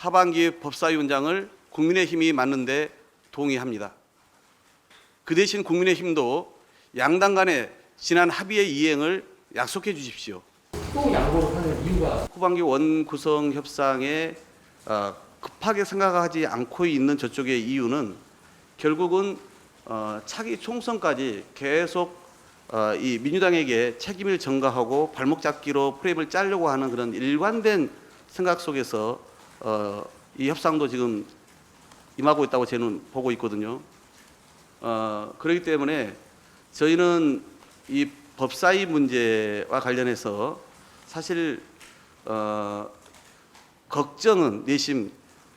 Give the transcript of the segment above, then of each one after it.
하반기 법사위원장을 국민의힘이 맡는데 동의합니다. 그 대신 국민의힘도 양당 간의 지난 합의의 이행을 약속해 주십시오. 또 양보를 하는 이유가 후반기 원구성 협상에 급하게 생각하지 않고 있는 저쪽의 이유는 결국은 차기 총선까지 계속 이 민주당에게 책임을 전가하고 발목 잡기로 프레임을 짜려고 하는 그런 일관된 생각 속에서 이 협상도 지금 임하고 있다고 저는 보고 있거든요. 그렇기 때문에 저희는 이 법사위 문제와 관련해서 사실 걱정은 내심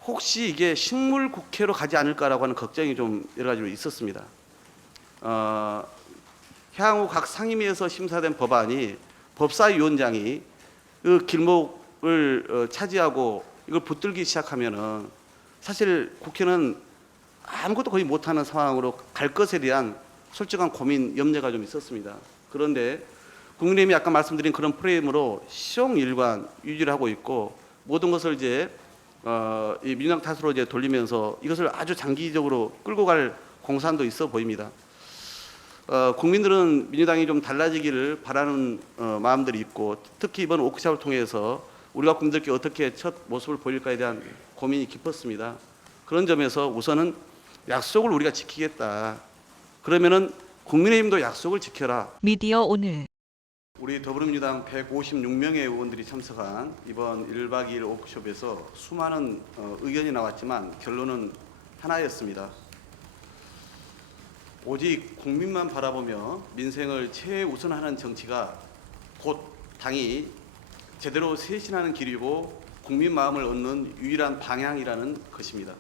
혹시 이게 식물 국회로 가지 않을까라고 하는 걱정이 좀 여러 가지로 있었습니다. 향후 각 상임위에서 심사된 법안이 법사위원장이 그 길목을 차지하고 이걸 붙들기 시작하면은 사실 국회는 아무것도 거의 못하는 상황으로 갈 것에 대한 솔직한 고민, 염려가 좀 있었습니다. 그런데 국민의힘이 아까 말씀드린 그런 프레임으로 시종일관 유지를 하고 있고 모든 것을 이제 이 민주당 탓으로 이제 돌리면서 이것을 아주 장기적으로 끌고 갈 공산도 있어 보입니다. 국민들은 민주당이 좀 달라지기를 바라는 마음들이 있고 특히 이번 워크숍을 통해서 우리가 국민들께 어떻게 첫 모습을 보일까에 대한 고민이 깊었습니다. 그런 점에서 우선은 약속을 우리가 지키겠다. 그러면은 국민의힘도 약속을 지켜라. 미디어 오늘 우리 더불어민주당 156명의 의원들이 참석한 이번 1박 2일 워크숍에서 수많은 의견이 나왔지만 결론은 하나였습니다. 오직 국민만 바라보며 민생을 최우선하는 정치가 곧 당이 제대로 쇄신하는 길이고 국민 마음을 얻는 유일한 방향이라는 것입니다.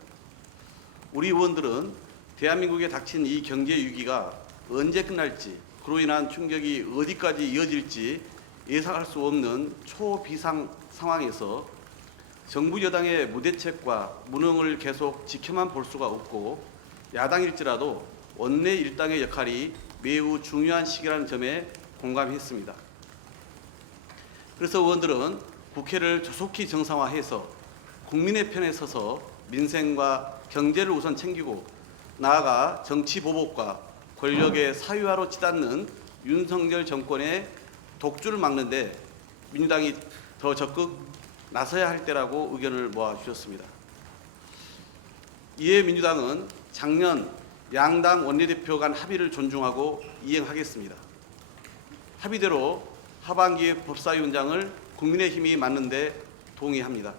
우리 의원들은 대한민국에 닥친 이 경제 위기가 언제 끝날지, 그로 인한 충격이 어디까지 이어질지 예상할 수 없는 초비상 상황에서 정부 여당의 무대책과 무능을 계속 지켜만 볼 수가 없고 야당일지라도 원내 일당의 역할이 매우 중요한 시기라는 점에 공감했습니다. 그래서 의원들은 국회를 조속히 정상화해서 국민의 편에 서서 민생과 경제를 우선 챙기고 나아가 정치 보복과 권력의 사유화로 치닫는 윤석열 정권의 독주를 막는데 민주당이 더 적극 나서야 할 때라고 의견을 모아주셨습니다. 이에 민주당은 작년 양당 원내대표 간 합의를 존중하고 이행하겠습니다. 합의대로 하반기 법사위원장을 국민의힘이 맡는데 동의합니다.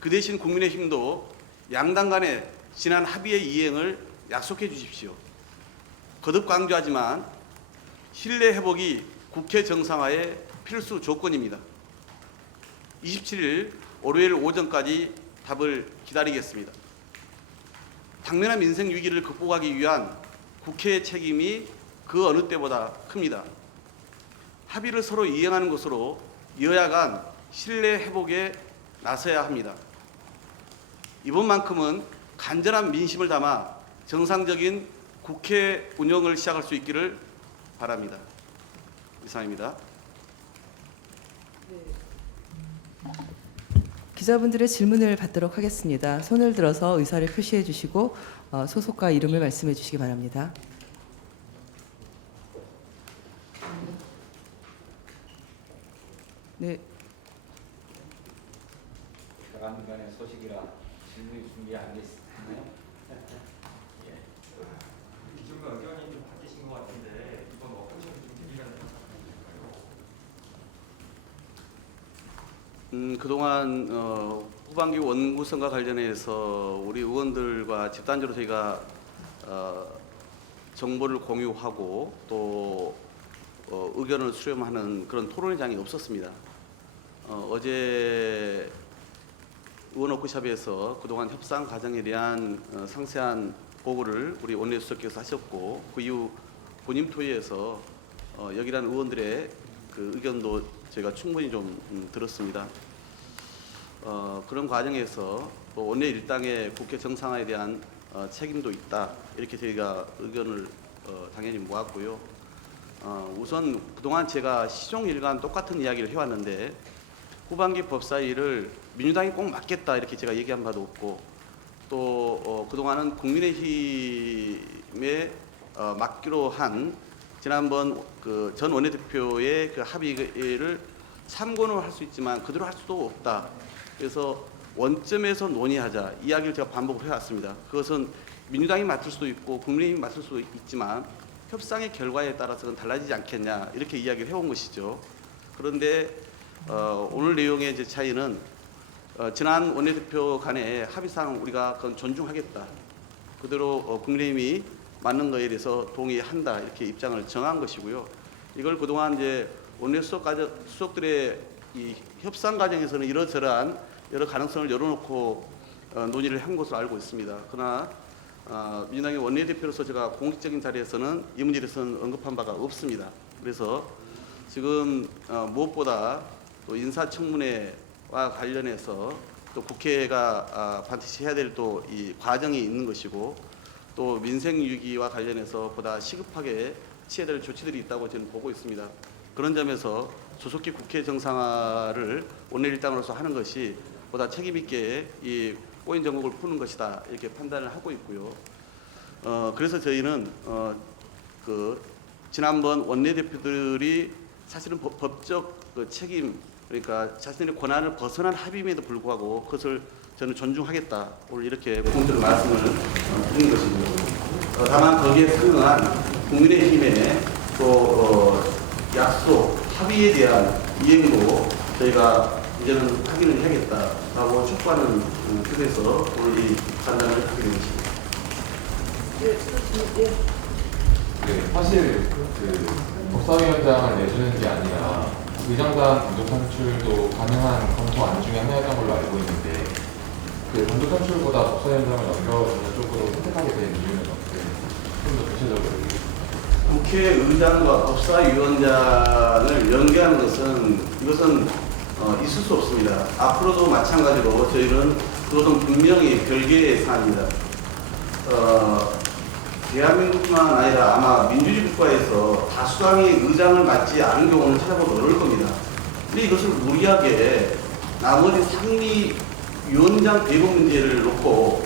그 대신 국민의힘도 양당 간의 지난 합의의 이행을 약속해 주십시오. 거듭 강조하지만 신뢰 회복이 국회 정상화의 필수 조건입니다. 27일 월요일 오전까지 답을 기다리겠습니다. 당면한 민생 위기를 극복하기 위한 국회의 책임이 그 어느 때보다 큽니다. 합의를 서로 이행하는 것으로 여야 간 신뢰 회복에 나서야 합니다. 이번만큼은 간절한 민심을 담아 정상적인 국회 운영을 시작할 수 있기를 바랍니다. 이상입니다. 기자분들의 질문을 받도록 하겠습니다. 손을 들어서 의사를 표시해 주시고 소속과 이름을 말씀해 주시기 바랍니다. 네. 가간간의 소식이라 질문이 준비 안 됐나요? 기존과 의견이 좀 바뀌신 것 같은데 이번 워크숍이 좀 계기가 되는 상황인가요? 그동안 후반기 원구성과 관련해서 우리 의원들과 집단적으로 저희가 정보를 공유하고 또 의견을 수렴하는 그런 토론회장이 없었습니다. 어제 의원 워크숍에서 그동안 협상 과정에 대한 상세한 보고를 우리 원내수석께서 하셨고 그 이후 본임 토의에서 여기란 의원들의 그 의견도 저희가 충분히 좀 들었습니다. 그런 과정에서 또 원내 일당의 국회 정상화에 대한 책임도 있다 이렇게 저희가 의견을 당연히 모았고요. 우선 그동안 제가 시종일관 똑같은 이야기를 해왔는데 후반기 법사위를 민주당이 꼭 맞겠다 이렇게 제가 얘기한 바도 없고 또 그동안은 국민의힘에 맡기로 한 지난번 그 전 원내대표의 그 합의를 참고는 할 수 있지만 그대로 할 수도 없다. 그래서 원점에서 논의하자 이야기를 제가 반복을 해왔습니다. 그것은 민주당이 맡을 수도 있고 국민의힘이 맡을 수도 있지만 협상의 결과에 따라서는 달라지지 않겠냐 이렇게 이야기를 해온 것이죠. 그런데 오늘 내용의 이제 차이는 지난 원내대표 간의 합의상 우리가 그건 존중하겠다. 그대로 국민의힘이 맞는 거에 대해서 동의한다 이렇게 입장을 정한 것이고요. 이걸 그동안 이제 원내 수석들의 이 협상 과정에서는 이러저러한 여러 가능성을 열어놓고 논의를 한 것으로 알고 있습니다. 그러나 민주당의 원내대표로서 제가 공식적인 자리에서는 이 문제에 대해서는 언급한 바가 없습니다. 그래서 지금 무엇보다 또 인사청문회와 관련해서 또 국회가 반드시 해야 될 또 이 과정이 있는 것이고 또 민생위기와 관련해서 보다 시급하게 취해야 될 조치들이 있다고 저는 보고 있습니다. 그런 점에서 조속히 국회 정상화를 원내일당으로서 하는 것이 보다 책임 있게 이 꼬인 정국을 푸는 것이다 이렇게 판단을 하고 있고요. 그래서 저희는 그 지난번 원내대표들이 사실은 법적 그 책임 그러니까 자신의 권한을 벗어난 합의임에도 불구하고 그것을 저는 존중하겠다 오늘 이렇게 공적으로 말씀을 드린 것이고요. 다만 거기에 상응한 국민의힘의 또 약속 합의에 대한 이행도 저희가 이제는 확인을 해야겠다라고 촉구하는 뜻에서 오늘 이 간담회를 하게 된 것입니다. 네, 사실 그 법사위원장을 내주는 게 아니라 의장단 단독 선출도 가능한 검토 안 중에 하나였던 걸로 알고 있는데 그 단독 선출보다 법사위원장을 넘겨주는 쪽으로 선택하게 된 이유는 어떻게 좀 더 구체적으로 얘기해 국회의장과 법사위원장을 연계하는 것은 이것은 있을 수 없습니다. 앞으로도 마찬가지로 저희는 그것은 분명히 별개의 사안입니다. 대한민국뿐만 아니라 아마 민주주의 국가에서 다수당이 의장을 맡지 않은 경우는 찾아보기 어려울 겁니다. 근데 이것을 무리하게 나머지 상임위원장 배분 문제를 놓고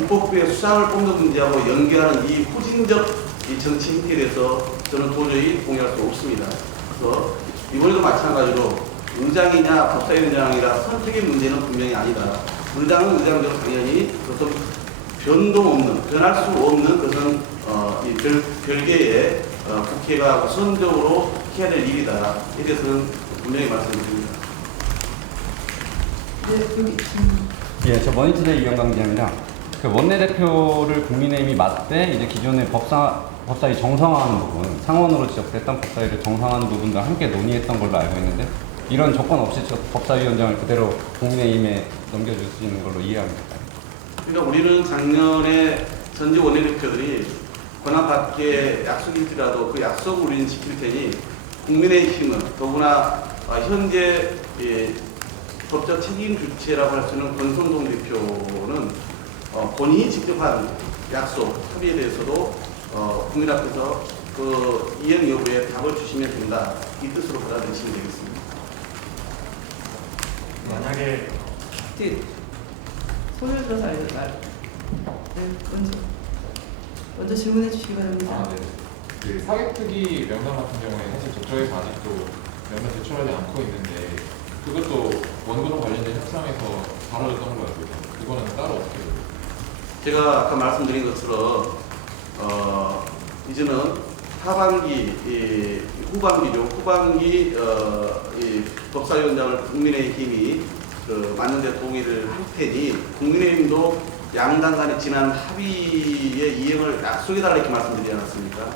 입법부의 수장을 뽑는 문제하고 연계하는 이 후진적 이 정치 행태에 대해서 저는 도저히 동의할 수 없습니다. 그래서 이번에도 마찬가지로 의장이냐 법사위원장이라 선택의 문제는 분명히 아니다. 의장은 의장대로 당연히 그것은 변동 없는, 변할 수 없는 그것은 이 별개의 국회가 우선적으로 해야 될 일이다. 에 대해서는 분명히 말씀드립니다. 예, 저 머니투데이 이영강 기자입니다. 그 원내대표를 국민의힘이 맡되 이제 기존의 법사위 정상화하는 부분, 상원으로 지적됐던 법사위를 정상화하는 부분과 함께 논의했던 걸로 알고 있는데 이런 조건 없이 저 법사위원장을 그대로 국민의힘에 넘겨줄 수 있는 걸로 이해합니다. 그러니까 우리는 작년에 전직 원내대표들이 권한 밖에 약속이 있더라도 그 약속을 우리는 지킬 테니 국민의힘은 더구나 현재 법적 책임 주체라고 할 수 있는 권성동 대표는 본인이 직접 한 약속 합의에 대해서도 국민 앞에서 그 이행 여부에 답을 주시면 된다. 이 뜻으로 받아들이시면 되겠습니다. 만약에 손을 들어서 네, 먼저 질문해 주시기 바랍니다. 네. 그 사개특위 명단 같은 경우에 사실 저쪽에서 아직도 명단 제출하지 않고 있는데 그것도 원구성 관련된 협상에서 다뤄졌던 걸로 알고 있는데 그거는 따로 어떻게 해요? 제가 아까 말씀드린 것처럼 이제는 하반기, 후반기죠. 후반기 이 법사위원장을 국민의힘이 맞는 데 동의를 할 테니 국민의힘도 양당 간의 지난 합의의 이행을 약속해달라 이렇게 말씀드리지 않았습니까?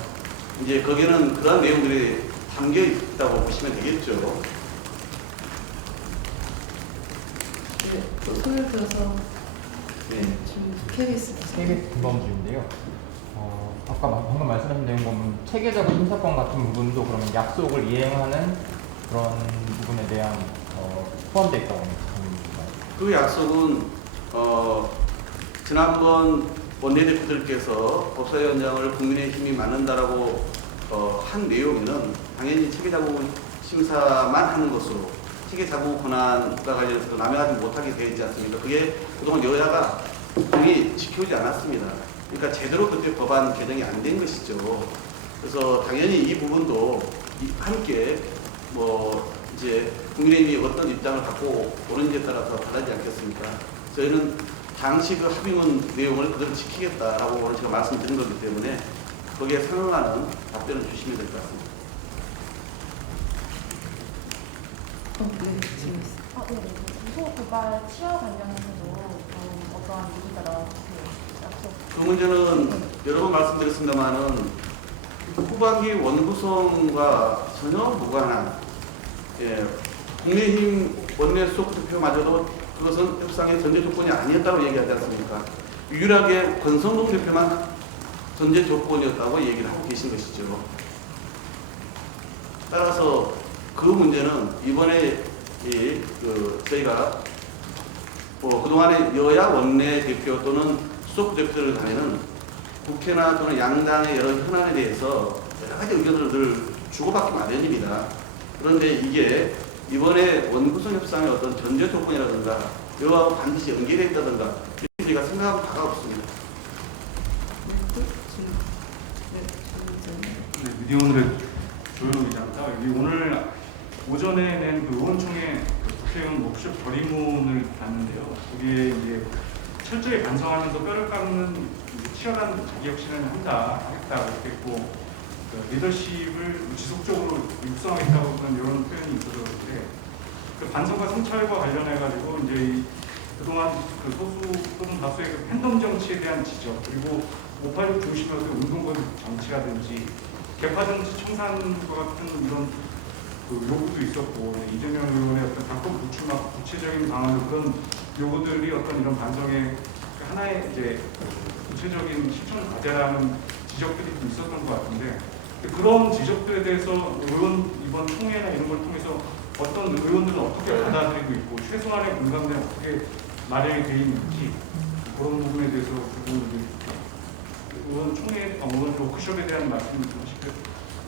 이제 거기에는 그런 내용들이 담겨 있다고 보시면 되겠죠. 네, 또 손을 들어서 네. KBS KBS 김범주인데요. 아까 방금 말씀하신 내용 보면 체계적인 심사권 같은 부분도 그러면 약속을 이행하는 그런 부분에 대한 포함되어 있다고 보는가요? 그 약속은 지난번 원내대표들께서 법사위원장을 국민의힘이 맡는다라고 한 내용에는 당연히 체계자본 심사만 하는 것으로 체계 자구 권한과 관련해서 남용하지 못하게 되어 있지 않습니까? 그게 그동안 여야가 거의 지켜오지 않았습니다. 그러니까 제대로 그때 법안 개정이 안 된 것이죠. 그래서 당연히 이 부분도 함께 뭐 이제 국민의힘이 어떤 입장을 갖고 오는지에 따라서 달라지지 않겠습니까? 저희는 당시 그 합의문 내용을 그대로 지키겠다라고 오늘 제가 말씀드린 거기 때문에 거기에 상응하는 답변을 주시면 될 것 같습니다. 네, 질문 있습니다. 네. 구속 고발 취하 관련해서도 어떠한 얘기가 나왔어요? 약속. 그 문제는 여러 번 말씀드렸습니다만은 후반기 원구성과 전혀 무관한 국민의힘 원내 수석 대표마저도 그것은 협상의 전제 조건이 아니었다고 얘기하지 않습니까? 유일하게 권성동 대표만 전제 조건이었다고 얘기를 하고 계신 것이죠. 따라서 그 문제는 이번에 저희가 그동안에 여야 원내 대표 또는 수석 대표들 간에는 국회나 또는 양당의 여러 현안에 대해서 여러 가지 의견을 늘 주고받기 마련입니다. 그런데 이게 이번에 원구성 협상의 어떤 전제 조건이라든가 이거하고 반드시 연계되어 있다든가 이렇게 저희가 생각하고 바가 없습니다. 네, 미디어오늘의 조현우 기자입니다. 오늘 오전에 낸 그 의원총회 국회의원 워크숍 결의문을 봤는데요. 거기에 이제 철저히 반성하면서 뼈를 깎는 치열한 자기혁 실현을 하겠다고 했고 리더십을 지속적으로 육성하겠다고 그런 이런 표현이 있어서 그런데 그 반성과 성찰과 관련해가지고 이제 그동안 그 소수 또는 다수의 그 팬덤 정치에 대한 지적 그리고 586 중심으로 운동권 정치라든지 개파 정치 청산과 같은 이런 그 요구도 있었고 이재명 의원의 어떤 각국 불출마 구체적인 방안으로 그런 요구들이 어떤 이런 반성의 하나의 이제 구체적인 실천 과제라는 지적들이 좀 있었던 것 같은데 그런 지적들에 대해서 의원 이번 총회나 이런 걸 통해서 어떤 의원들은 어떻게 받아들이고 있고 최소한의 공감대는 어떻게 마련이 되어 있는지 그런 부분에 대해서 의원 총회, 의원 워크숍에 대한 말씀을 좀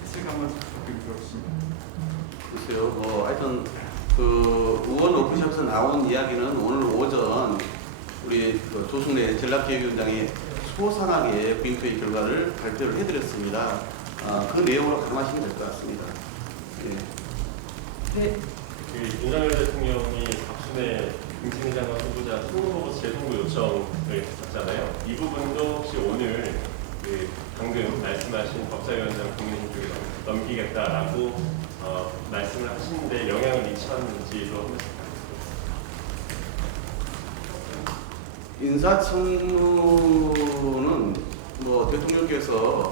했으니까 한번 부탁드리겠습니다. 글쎄요, 하여튼 그 의원 워크숍에서 나온 이야기는 오늘 오전 우리 그 조승래 전략기획위원장이 소상하게 빙표의 결과를 발표를 해드렸습니다. 그 내용으로 감안하시면 될 것 같습니다. 네. 그 윤석열 대통령이 박순애 공직장관 후보자 통보보고서 재송부 요청을 했었잖아요. 이 부분도 혹시 오늘 그 방금 말씀하신 법사위원장 국민의힘 쪽에 넘기겠다라고 말씀을 하시는데 영향을 미쳤는지도 한번 인사청문은 뭐 대통령께서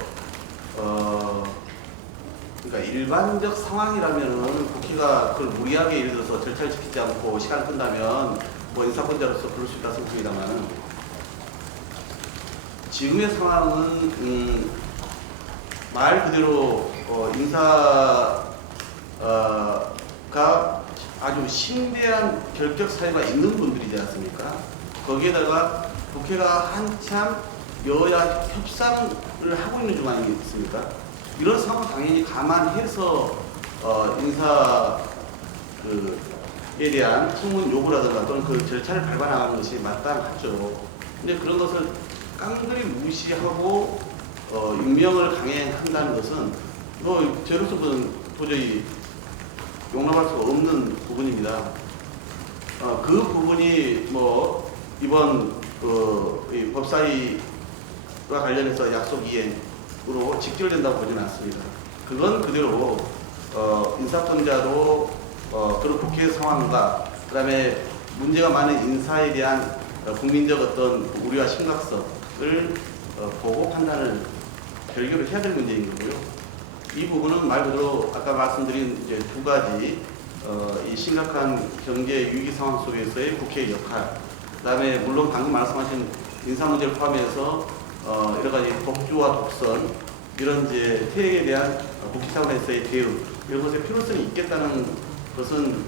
그러니까 일반적 상황이라면은 국회가 그걸 무리하게 예를 들어서 절차를 지키지 않고 시간을 끈다면 뭐 인사권자로서 그럴 수 있다 생각합니다만 지금의 상황은 말 그대로 인사가 아주 심대한 결격 사유가 있는 분들이지 않습니까? 거기에다가 국회가 한참 여야 협상을 하고 있는 중 아니겠습니까? 이런 상황 당연히 감안해서 인사에 대한 청문 요구라든가 또는 그 절차를 밟아 나가는 것이 마땅하죠. 근데 그런 것을 깡그리 무시하고 임명을 강행한다는 것은 뭐 저로서는 도저히 용납할 수가 없는 부분입니다. 그 부분이 뭐 이번 이 법사위와 관련해서 약속 이행으로 직결된다고 보지는 않습니다. 그건 그대로 인사권자로 그런 국회 상황과 그다음에 문제가 많은 인사에 대한 국민적 어떤 우려와 심각성을 보고 판단을 결결을 해야 될 문제인 거고요. 이 부분은 말 그대로 아까 말씀드린 이제 두 가지 이 심각한 경제 위기 상황 속에서의 국회의 역할, 그다음에 물론 방금 말씀하신 인사 문제를 포함해서 여러 가지 독주와 독선 이런 이제 태행에 대한 국회 차원에서의 대응 이런 것의 필요성이 있겠다는 것은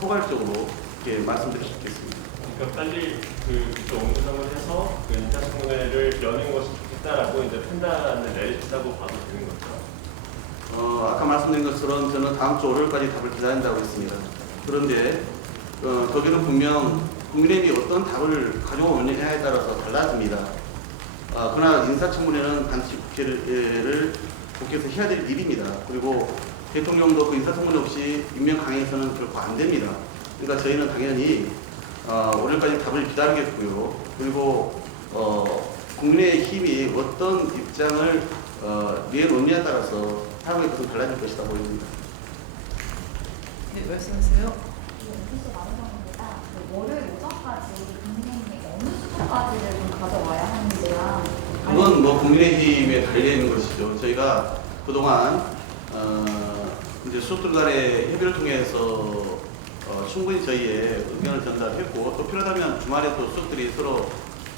포괄적으로 이렇게 말씀드릴 수 있겠습니다. 그러니까 빨리 그쪽 옹구성을 해서 그 인사청문회를 여는 것이 좋겠다라고 이제 판단을 내리셨다고 봐도 되는 거죠. 아까 말씀드린 것처럼 저는 다음 주 월요일까지 답을 기다린다고 했습니다. 그런데 거기는 분명 국민의힘이 어떤 답을 가져오느냐에 따라서 달라집니다. 그러나 인사청문회는 반드시 국회에서 해야 될 일입니다. 그리고 대통령도 그 인사청문회 없이 임명 강행해서는 결코 안 됩니다. 그러니까 저희는 당연히 오늘까지 답을 기다리겠고요. 그리고 국민의힘이 어떤 입장을 내놓느냐에 따라서 사람의 것은 달라질 것이다 보입니다. 네, 말씀하세요. 오피스 나누셨습니다. 월요일 오전까지 국민의힘이 어느 수준까지를 좀 가져와야 하는지랑 그건 뭐 국민의힘에 달려있는 것이죠. 저희가 그동안 이제 수석들 간의 협의를 통해서 충분히 저희의 의견을 전달했고 또 필요하다면 주말에 또 수석들이 서로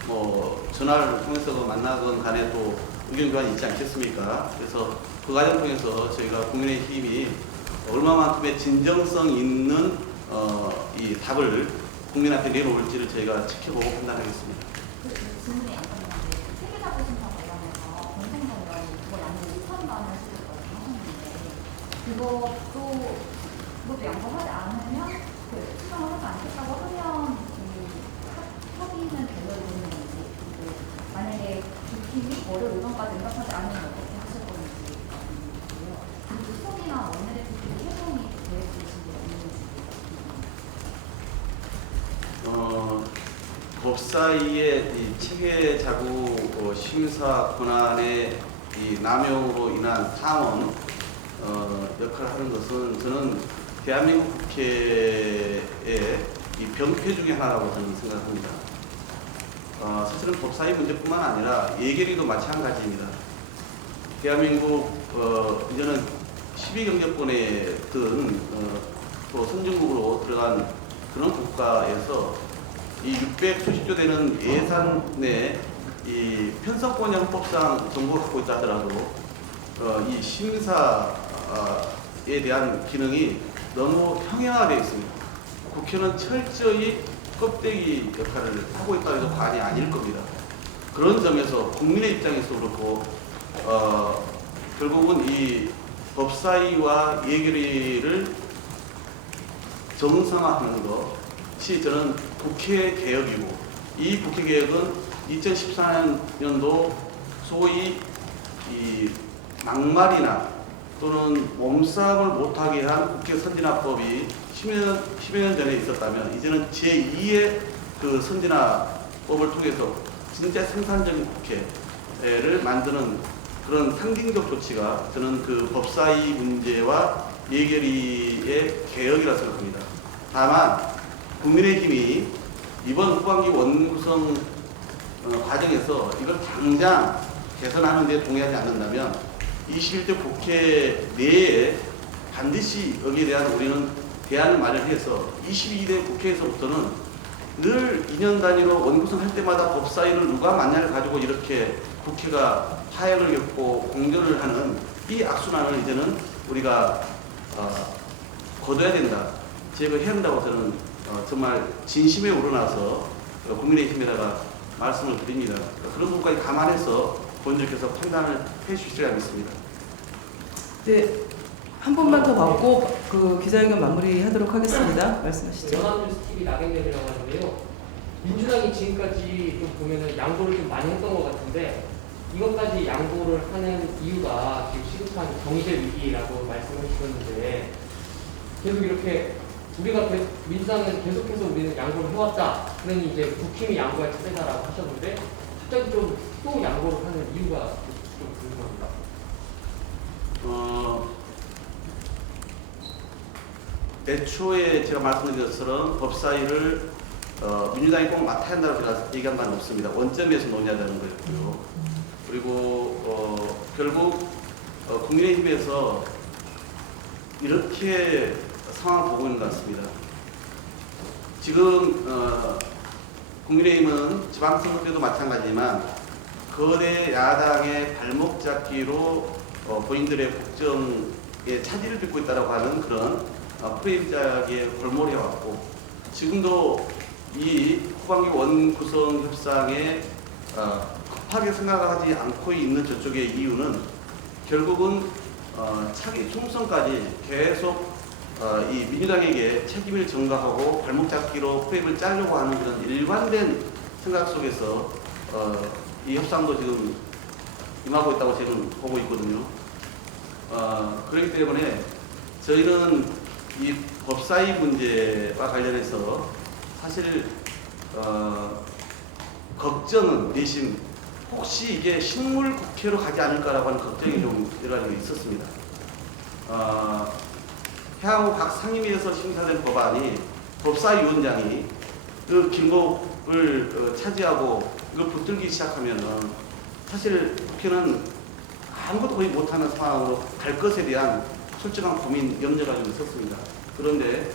뭐 전화를 통해서 만나건 간에 또 의견 교환이 있지 않겠습니까? 그래서 그 과정 통해서 저희가 국민의힘이 얼마만큼의 진정성 있는 이 답을 국민 앞에 내놓을지를 저희가 지켜보고 판단하겠습니다. 질문이 안 끝났는데 세계사고 심사 관련해서 공생정원 그거 양보 못한다는 식으로 말씀하셨는데 그것도 양보하지 않으면 수정을 하지 않겠다고 하면 협의는 되는 건지 그리고 만약에 두 팀이 월요일 오전까지 응답하지 않으면 어떻게 하실 건지 궁금해요. 그리고 수석이나 원내대표들이 회동이 계획되신 게 있는지 법사위의 이 체계 자구 심사 권한의 이 남용으로 인한 상원 역할을 하는 것은 저는 대한민국 국회의 이 병폐 중에 하나라고 저는 생각합니다. 사실은 법사위 문제뿐만 아니라 예결위도 마찬가지입니다. 대한민국 이제는 12경제권에 든 또 선진국으로 들어간 그런 국가에서 이 600수십조 되는 예산의 이 편성권의 헌법상 정부가 갖고 있다 하더라도 이 심사에 대한 기능이 너무 형형화되어 있습니다. 국회는 철저히 껍데기 역할을 하고 있다고 해도 과언이 아닐 겁니다. 그런 점에서 국민의 입장에서 그렇고 결국은 이 법사위와 예결위를 정상화하는 것이 저는 국회 개혁이고 이 국회 개혁은 2014년도 소위 이 막말이나 또는 몸싸움을 못하게 한 국회 선진화법이 10여 년 전에 있었다면 이제는 제2의 그 선진화법을 통해서 진짜 생산적인 국회를 만드는 그런 상징적 조치가 저는 그 법사위 문제와 예결위의 개혁이라 생각합니다. 다만 국민의힘이 이번 후반기 원구성 과정에서 이걸 당장 개선하는 데 동의하지 않는다면 21대 국회 내에 반드시 여기에 대한 우리는 대안을 마련해서 22대 국회에서부터는 늘 2년 단위로 원구성할 때마다 법사위를 누가 만냐를 가지고 이렇게 국회가 파행을 겪고 공전을 하는 이 악순환을 이제는 우리가 거둬야 된다. 제거해야 한다고 저는 정말 진심에 우러나서 국민의힘에다가 말씀을 드립니다. 그런 부분까지 감안해서 본인들께서 판단을 해주시리라 믿습니다. 네, 한 번만 더 받고 그 기자회견 마무리하도록 하겠습니다. 말씀하시죠. 연합뉴스 TV 나경렬이라고 하는데요. 민주당이 지금까지 좀 보면은 양보를 좀 많이 했던 것 같은데 이것까지 양보를 하는 이유가 지금 시급한 경제 위기라고 말씀을 주셨는데 계속 이렇게 우리가 민주당은 계속해서 우리는 양보를 해왔다. 그러니 이제 국힘이 양보할 차례다라고 하셨는데 갑자기 좀 또 양보를 하는 이유가 좀 궁금합니다. 애초에 제가 말씀드린 것처럼 법사위를 민주당이 꼭 맡아야 한다고 제가 얘기한 바는 없습니다. 원점에서 논의하자는 거였고요. 그리고 결국 국민의힘에서 이렇게 상황을 보고 있는 것 같습니다. 지금 국민의힘은 지방선거 때도 마찬가지지만 거대 야당의 발목 잡기로 본인들의 국정에 차질을 빚고 있다고 하는 그런 프레임작에 골몰해 왔고 지금도 이 후반기 원구성 협상에 급하게 생각하지 않고 있는 저쪽의 이유는 결국은 차기 총선까지 계속 이 민주당에게 책임을 전가하고 발목 잡기로 프레임을 짜려고 하는 그런 일관된 생각 속에서 이 협상도 지금 임하고 있다고 저는 보고 있거든요. 그렇기 때문에 저희는 이 법사위 문제와 관련해서 사실 걱정은 내심 혹시 이게 식물 국회로 가지 않을까라고 하는 걱정이 좀 여러 가지 있었습니다. 향후 각 상임위에서 심사된 법안이 법사위원장이 그 길목을 차지하고 이걸 붙들기 시작하면은 사실 국회는 아무것도 거의 못하는 상황으로 갈 것에 대한 솔직한 고민, 염려가 좀 있었습니다. 그런데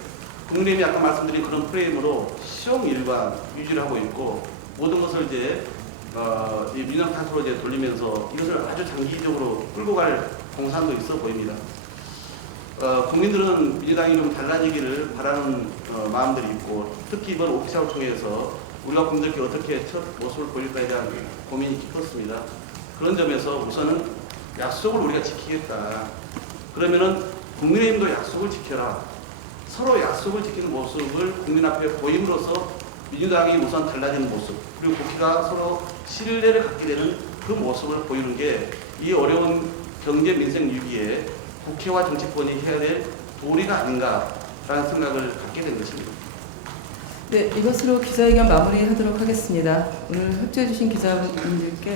국민의힘이 아까 말씀드린 그런 프레임으로 시용일관 유지를 하고 있고 모든 것을 이제 이 민영 탓으로 이제 돌리면서 이것을 아주 장기적으로 끌고 갈 공산도 있어 보입니다. 국민들은 민주당이 좀 달라지기를 바라는 마음들이 있고 특히 이번 오피셜 통해서 우리가 국민들께 어떻게 첫 모습을 보일까에 대한 고민이 깊었습니다. 그런 점에서 우선은 약속을 우리가 지키겠다. 그러면은 국민의힘도 약속을 지켜라. 서로 약속을 지키는 모습을 국민 앞에 보임으로써 민주당이 우선 달라지는 모습 그리고 국회가 서로 신뢰를 갖게 되는 그 모습을 보이는 게 이 어려운 경제 민생 위기에 국회와 정치권이 해야 될 도리가 아닌가라는 생각을 갖게 된 것입니다. 네, 이것으로 기자회견 마무리하도록 하겠습니다. 오늘 협조해 주신 기자분들께